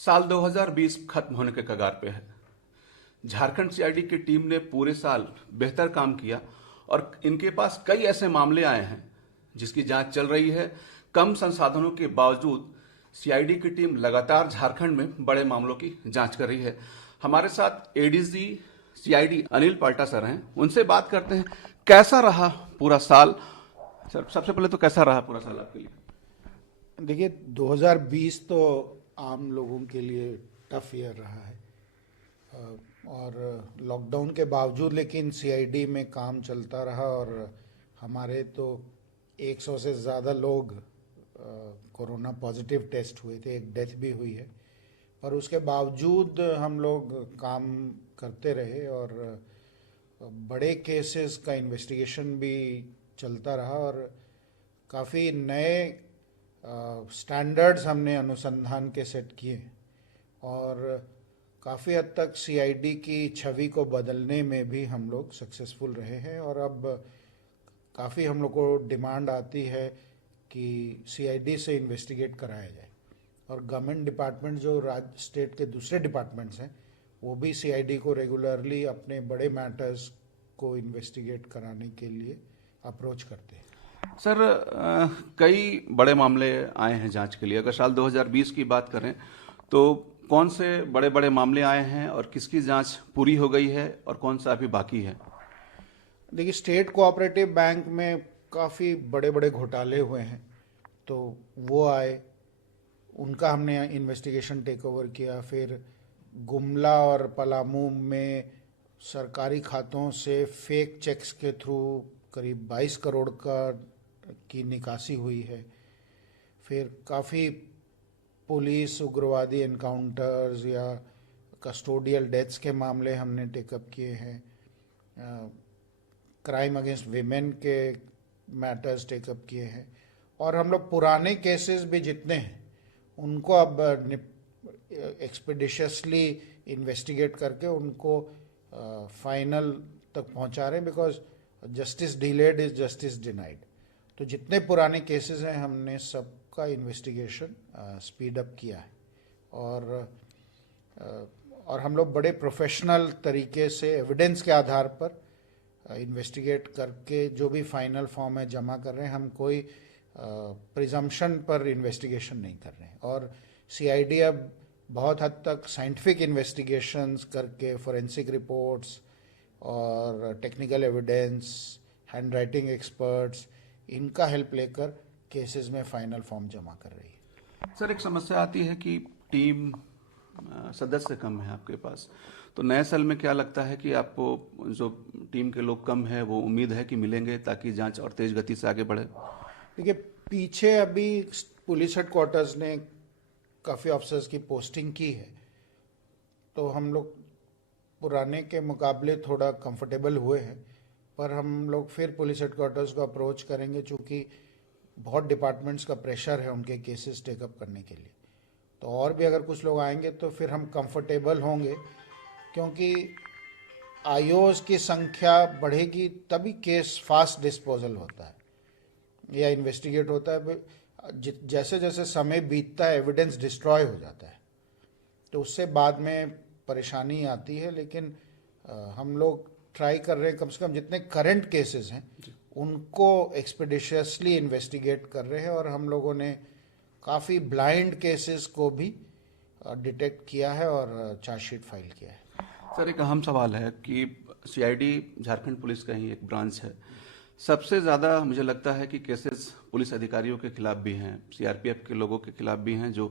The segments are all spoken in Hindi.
साल 2020 खत्म होने के कगार पे है। झारखंड सीआईडी की टीम ने पूरे साल बेहतर काम किया और इनके पास कई ऐसे मामले आए हैं जिसकी जांच चल रही है। कम संसाधनों के बावजूद सीआईडी की टीम लगातार झारखंड में बड़े मामलों की जांच कर रही है। हमारे साथ एडीजी सीआईडी अनिल पाल्टा सर हैं, उनसे बात करते हैं कैसा रहा पूरा साल। सर, सबसे पहले तो कैसा रहा पूरा साल आपके लिए? देखिए 2020 तो आम लोगों के लिए टफ ईयर रहा है और लॉकडाउन के बावजूद लेकिन सीआईडी में काम चलता रहा और हमारे तो 100 से ज़्यादा लोग कोरोना पॉजिटिव टेस्ट हुए थे, एक डेथ भी हुई है, पर उसके बावजूद हम लोग काम करते रहे और बड़े केसेस का इन्वेस्टिगेशन भी चलता रहा और काफ़ी नए स्टैंडर्ड्स हमने अनुसंधान के सेट किए और काफ़ी हद तक सीआईडी की छवि को बदलने में भी हम लोग सक्सेसफुल रहे हैं और अब काफ़ी हम लोग को डिमांड आती है कि सीआईडी से इन्वेस्टिगेट कराया जाए और गवर्नमेंट डिपार्टमेंट जो राज्य स्टेट के दूसरे डिपार्टमेंट्स हैं वो भी सीआईडी को रेगुलरली अपने बड़े मैटर्स को इन्वेस्टिगेट कराने के लिए अप्रोच करते हैं। सर, कई बड़े मामले आए हैं जांच के लिए। अगर साल 2020 की बात करें तो कौन से बड़े बड़े मामले आए हैं और किसकी जांच पूरी हो गई है और कौन सा अभी बाकी है? देखिए स्टेट कोऑपरेटिव बैंक में काफ़ी बड़े बड़े घोटाले हुए हैं तो वो आए, उनका हमने इन्वेस्टिगेशन टेक ओवर किया। फिर गुमला और पलामू में सरकारी खातों से फेक चेक्स के थ्रू करीब 22 करोड़ की निकासी हुई है। फिर काफ़ी पुलिस उग्रवादी एनकाउंटर्स या कस्टोडियल डेथ्स के मामले हमने टेकअप किए हैं। क्राइम अगेंस्ट विमेन के मैटर्स टेकअप किए हैं और हम लोग पुराने केसेस भी जितने हैं उनको अब एक्सपेडिशियसली इन्वेस्टिगेट करके उनको फाइनल तक पहुंचा रहे हैं, because justice delayed is justice denied. तो जितने पुराने केसेस हैं हमने सबका इन्वेस्टिगेशन स्पीड अप किया है और हम लोग बड़े प्रोफेशनल तरीके से एविडेंस के आधार पर इन्वेस्टिगेट करके जो भी फाइनल फॉर्म है जमा कर रहे हैं। हम कोई प्रिजम्पशन पर इन्वेस्टिगेशन नहीं कर रहे हैं और सीआईडी अब बहुत हद तक साइंटिफिक इन्वेस्टिगेशंस करके फोरेंसिक रिपोर्ट्स और technical evidence, hand writing experts, इनका हेल्प लेकर केसेस में फाइनल फॉर्म जमा कर रही है। सर, एक समस्या आती है कि टीम सदस्य कम है आपके पास, तो नए साल में क्या लगता है कि आपको जो टीम के लोग कम है वो उम्मीद है कि मिलेंगे ताकि जांच और तेज गति से आगे बढ़े? देखिए पीछे अभी पुलिस हेडक्वार्टर्स ने काफ़ी ऑफिसर्स की पोस्टिंग की है तो हम लोग पुराने के मुकाबले थोड़ा कंफर्टेबल हुए हैं, पर हम लोग फिर पुलिस हेडक्वार्टर्स को अप्रोच करेंगे चूँकि बहुत डिपार्टमेंट्स का प्रेशर है उनके केसेस टेकअप करने के लिए। तो और भी अगर कुछ लोग आएंगे तो फिर हम कंफर्टेबल होंगे, क्योंकि आईओज की संख्या बढ़ेगी तभी केस फास्ट डिस्पोजल होता है या इन्वेस्टिगेट होता है। जैसे जैसे समय बीतता है एविडेंस डिस्ट्रॉय हो जाता है तो उससे बाद में परेशानी आती है। लेकिन हम लोग ट्राई कर रहे हैं कम से कम जितने करंट केसेस हैं उनको एक्सपेडिशियसली इन्वेस्टिगेट कर रहे हैं और हम लोगों ने काफ़ी ब्लाइंड केसेस को भी डिटेक्ट किया है और चार्जशीट फाइल किया है। सर, एक अहम सवाल है कि सीआईडी झारखंड पुलिस का ही एक ब्रांच है। सबसे ज़्यादा मुझे लगता है कि केसेस पुलिस अधिकारियों के खिलाफ भी हैं, सीआरपीएफ के लोगों के खिलाफ भी हैं जो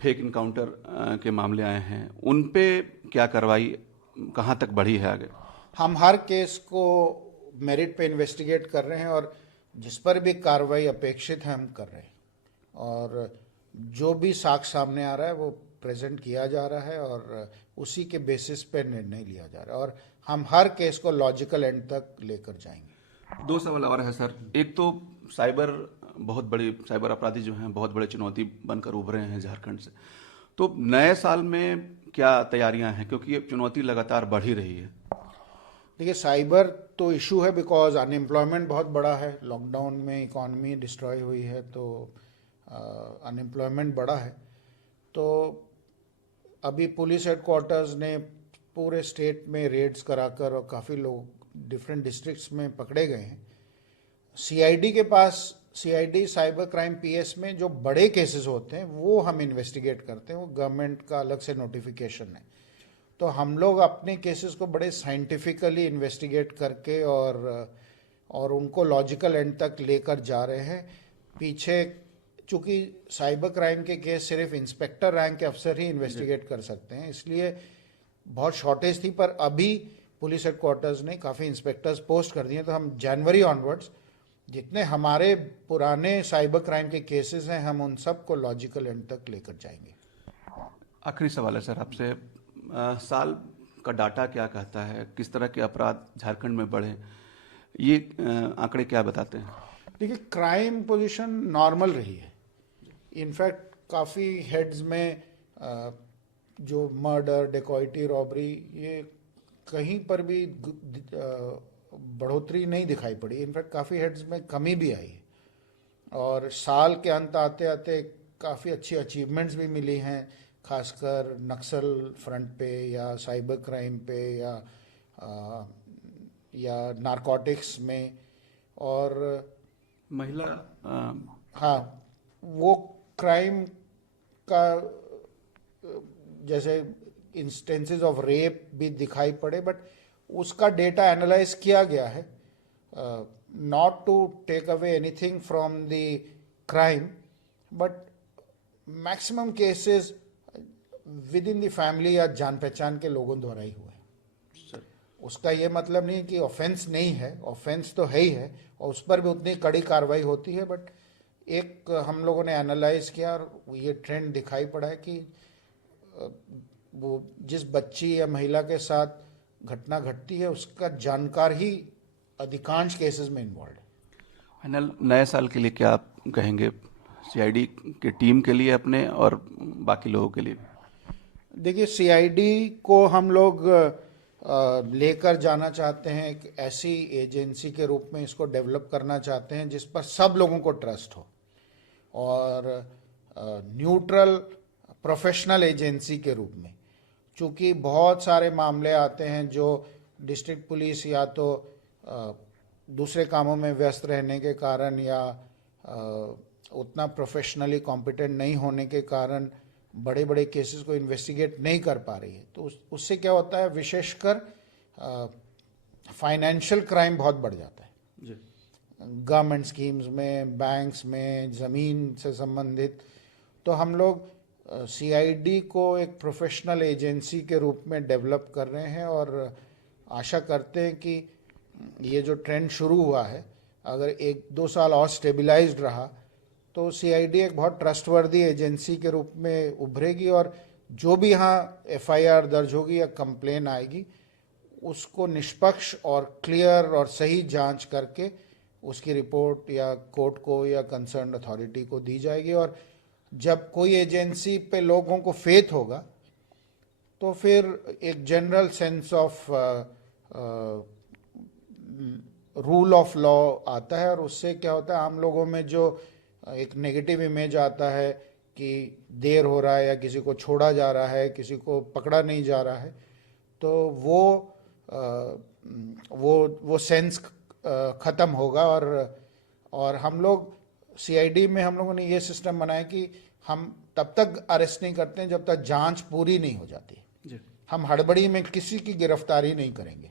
फेक इनकाउंटर के मामले आए हैं। उन पे क्या कार्रवाई कहाँ तक बढ़ी है आगे? हम हर केस को मेरिट पे इन्वेस्टिगेट कर रहे हैं और जिस पर भी कार्रवाई अपेक्षित है हम कर रहे हैं और जो भी साक्ष्य सामने आ रहा है वो प्रेजेंट किया जा रहा है और उसी के बेसिस पे निर्णय लिया जा रहा है और हम हर केस को लॉजिकल एंड तक लेकर जाएंगे। दो सवाल और है सर। एक तो साइबर अपराधी जो हैं बहुत बड़ी चुनौती बनकर उभरे हैं झारखंड से, तो नए साल में क्या तैयारियां हैं, क्योंकि ये चुनौती लगातार बढ़ ही रही है? देखिए साइबर तो इशू है बिकॉज अनएम्प्लॉयमेंट बहुत बड़ा है। लॉकडाउन में इकॉनमी डिस्ट्रॉय हुई है तो अनएम्प्लॉयमेंट बढ़ा है। तो अभी पुलिस हेडक्वार्टर्स ने पूरे स्टेट में रेड्स कराकर और काफ़ी लोग डिफरेंट डिस्ट्रिक्ट्स में पकड़े गए हैं। सीआईडी के पास, सीआईडी साइबर क्राइम पीएस में जो बड़े केसेस होते हैं वो हम इन्वेस्टिगेट करते हैं, वो गवर्नमेंट का अलग से नोटिफिकेशन है। तो हम लोग अपने केसेस को बड़े साइंटिफिकली इन्वेस्टिगेट करके और उनको लॉजिकल एंड तक लेकर जा रहे हैं। पीछे चूंकि साइबर क्राइम के केस सिर्फ इंस्पेक्टर रैंक के अफसर ही इन्वेस्टिगेट कर सकते हैं, इसलिए बहुत शॉर्टेज थी, पर अभी पुलिस हेडक्वार्टर्स ने काफ़ी इंस्पेक्टर्स पोस्ट कर दिए। तो हम जनवरी ऑनवर्ड्स जितने हमारे पुराने साइबर क्राइम के केसेस हैं, हम उन सब को लॉजिकल एंड तक लेकर जाएंगे। आखिरी सवाल है सर आपसे, साल का डाटा क्या कहता है, किस तरह के अपराध झारखंड में बढ़े, ये आंकड़े क्या बताते हैं? देखिए, क्राइम पोजीशन नॉर्मल रही है। इनफैक्ट काफ़ी हेड्स में जो मर्डर, डेकॉइटी, रॉबरी, ये कहीं पर भी बढ़ोतरी नहीं दिखाई पड़ी। इनफैक्ट काफ़ी हेड्स में कमी भी आई है और साल के अंत आते आते काफ़ी अच्छी अचीवमेंट्स भी मिली हैं, खासकर नक्सल फ्रंट पे या साइबर क्राइम पे या नारकोटिक्स में। और महिला हाँ, वो क्राइम का जैसे इंस्टेंसेस ऑफ रेप भी दिखाई पड़े, बट उसका डेटा एनालाइज किया गया है, not to take away anything from the crime, but maximum cases within the family या जान पहचान के लोगों द्वारा ही हुए। उसका ये मतलब नहीं कि ऑफेंस नहीं है, ऑफेंस तो है ही है और उस पर भी उतनी कड़ी कार्रवाई होती है, बट एक हम लोगों ने एनालाइज किया और ये ट्रेंड दिखाई पड़ा है कि वो जिस बच्ची या महिला के साथ घटना घटती है उसका जानकार ही अधिकांश केसेस में इन्वॉल्व है। फाइनल नए साल के लिए क्या आप कहेंगे सीआईडी के टीम के लिए अपने और बाकी लोगों के लिए? देखिए, सीआईडी को हम लोग लेकर जाना चाहते हैं, एक ऐसी एजेंसी के रूप में इसको डेवलप करना चाहते हैं जिस पर सब लोगों को ट्रस्ट हो और न्यूट्रल प्रोफेशनल एजेंसी के रूप में। चूँकि बहुत सारे मामले आते हैं जो डिस्ट्रिक्ट पुलिस या तो दूसरे कामों में व्यस्त रहने के कारण या उतना प्रोफेशनली कॉम्पिटेंट नहीं होने के कारण बड़े बड़े केसेस को इन्वेस्टिगेट नहीं कर पा रही है। तो उससे क्या होता है, विशेषकर फाइनेंशियल क्राइम बहुत बढ़ जाता है गवर्नमेंट स्कीम्स में, बैंक्स में, ज़मीन से संबंधित। तो हम लोग सीआईडी को एक प्रोफेशनल एजेंसी के रूप में डेवलप कर रहे हैं और आशा करते हैं कि ये जो ट्रेंड शुरू हुआ है, अगर 1-2 साल और स्टेबलाइज्ड रहा तो सीआईडी एक बहुत ट्रस्टवर्दी एजेंसी के रूप में उभरेगी और जो भी यहाँ एफआईआर दर्ज होगी या कंप्लेन आएगी उसको निष्पक्ष और क्लियर और सही जांच करके उसकी रिपोर्ट या कोर्ट को या कंसर्न अथॉरिटी को दी जाएगी। और जब कोई एजेंसी पे लोगों को फेथ होगा तो फिर एक general sense of rule of law आता है और उससे क्या होता है, आम लोगों में जो एक नेगेटिव इमेज आता है कि देर हो रहा है या किसी को छोड़ा जा रहा है, किसी को पकड़ा नहीं जा रहा है, तो वो सेंस ख़त्म होगा। और हम लोग सीआईडी में हम लोगों ने ये सिस्टम बनाया कि हम तब तक अरेस्ट नहीं करते हैं जब तक जांच पूरी नहीं हो जाती। हम हड़बड़ी में किसी की गिरफ्तारी नहीं करेंगे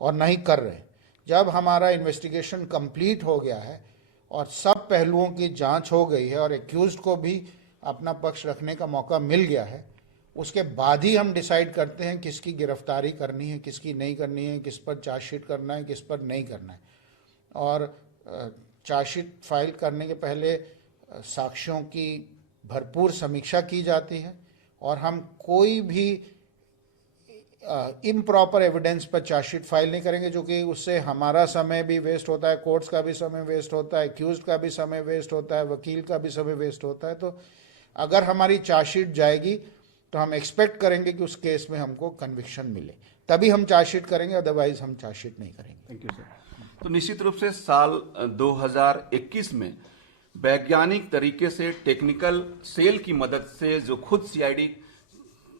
और नहीं कर रहे। जब हमारा इन्वेस्टिगेशन कंप्लीट हो गया है और सब पहलुओं की जांच हो गई है और एक्यूज्ड को भी अपना पक्ष रखने का मौका मिल गया है, उसके बाद ही हम डिसाइड करते हैं किसकी गिरफ्तारी करनी है, किसकी नहीं करनी है, किस पर चार्जशीट करना है, किस पर नहीं करना है। और चार्जशीट फाइल करने के पहले साक्ष्यों की भरपूर समीक्षा की जाती है और हम कोई भी इम्प्रॉपर एविडेंस पर चार्जशीट फाइल नहीं करेंगे, जो कि उससे हमारा समय भी वेस्ट होता है, कोर्ट्स का भी समय वेस्ट होता है, एक्यूज्ड का भी समय वेस्ट होता है, वकील का भी समय वेस्ट होता है। तो अगर हमारी चार्जशीट जाएगी तो हम एक्सपेक्ट करेंगे कि उस केस में हमको कन्विक्शन मिले, तभी हम चार्जशीट करेंगे, अदरवाइज हम चार्जशीट नहीं करेंगे। Thank you sir. तो निश्चित रूप से साल 2021 में वैज्ञानिक तरीके से टेक्निकल सेल की मदद से जो खुद सीआईडी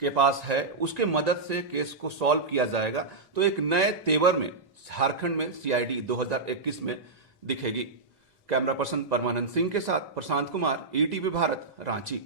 के पास है उसके मदद से केस को सॉल्व किया जाएगा तो एक नए तेवर में झारखंड में सीआईडी 2021 में दिखेगी। कैमरा पर्सन परमानंद सिंह के साथ प्रशांत कुमार, ईटीवी भारत, रांची।